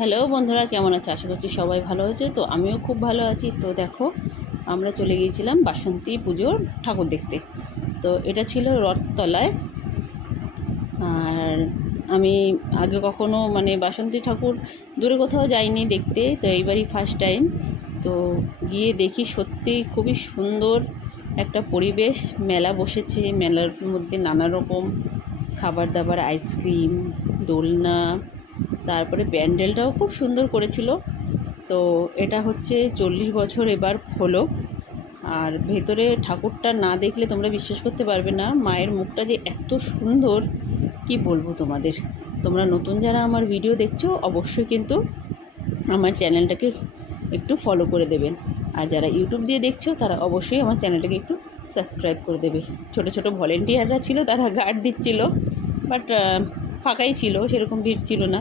Hello বন্ধুরা, কেমন আছো? আশা করছি সবাই ভালো আছে। তো আমিও খুব ভালো আছি। তো দেখো, আমরা চলে গিয়েছিলাম বাসন্তী পুজোর ঠাকুর দেখতে। তো এটা ছিল রথতলায়। আর আমি আগে কখনো বাসন্তী ঠাকুর দূরে কোথাও যাইনি দেখতে, তো এইবারই ফার্স্ট টাইম। তো গিয়ে দেখি সত্যি খুবই সুন্দর একটা পরিবেশ। মেলা বসেছে, মেলার মধ্যে নানা রকম খাবার দাবার, আইসক্রিম, দোলনা, তারপরে প্যান্ডেলটাও খুব সুন্দর করেছিল। তো এটা হচ্ছে 40 বছর এবার হলো। আর ভেতরে ঠাকুরটা না দেখলে তোমরা বিশ্বাস করতে পারবে না, মায়ের মুখটা যে এত সুন্দর কি বলবো তোমাদের। তোমরা নতুন যারা আমার ভিডিও দেখছো অবশ্যই কিন্তু আমার চ্যানেলটাকে একটু ফলো করে দেবেন। আর যারা ইউটিউব দিয়ে দেখছো তারা অবশ্যই আমার চ্যানেলটাকে একটু সাবস্ক্রাইব করে দেবে। ছোট ছোট ভলেন্টিয়াররা ছিল, তারা গার্ড দিচ্ছিল, বাট ফাঁকাই ছিল, সেরকম ভিড় ছিল না।